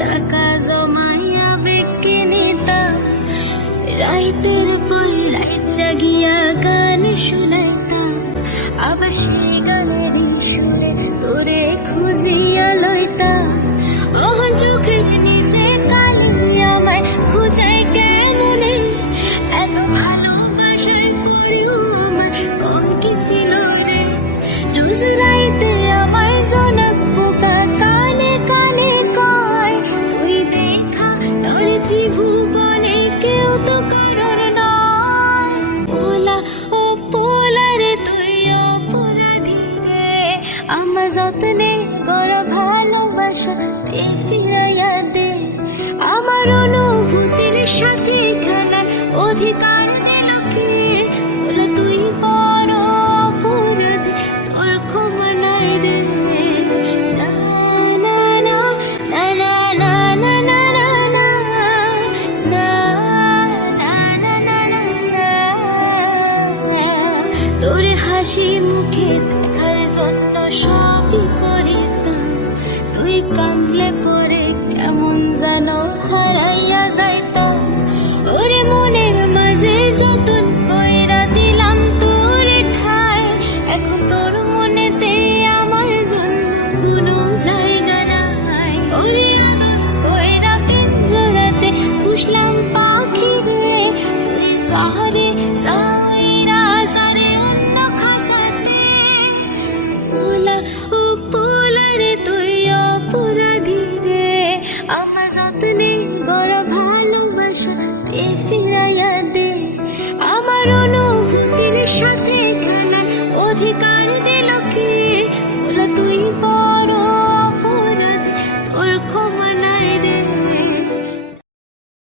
টাকা জমাইয়া বেঁকে নিতাম, রাইতের পর রাইত জাগিয়া গান শুনাইতাম, আবার সেই গানেরই সুরে তোরে খুঁজিয়া লইতাম। ওহন চোখের নিচে কালি আমায় খুঁজাই কেমনে, এত ভালোবাসার পরেও আমার কম কি ছিল রে। রোজ রাইতে আমায় জনক পোকা কানে কানে কয়, তুই দেখা নরে ত্রিভুবনে কেউ তো কারণ নয়। পোলা ও পোলা রে তুই অপরাধী রে, আমার যত্নে করা ভালোবাসা তে ফিরাইয়া দে। আমার অনুভূতির সাথে খেলার অধিকার দিল কে, বলে তুই বড় অপরাধী, তোর ক্ষমা নাই রে। না না না না না না না না না না না না না না। তোর হাসি মুখে দেখার জন্য সবই করিতাম, তুই কাঁদলে পরে কেমন যেন হারাইয়া যাইতাম। ওরে মনের মাঝে যতন কইরা দিলাম তোর ঠায়, এখন তোর মনেতে আমার জন্য কোনো জায়গা নাই। ওরে আদর কইরা পিঞ্জরাতে পুষলাম পাখি রে, তুই শহরে সাইরা সারে অন্য খাসাতে। পোলা ও পোলা রে তুই অপরাধী রে, আমার যত্নে গড়া ভালোবাসা তে ফিরাইয়া দে। আমার অনুভূতির সাথে খেলার অধিকার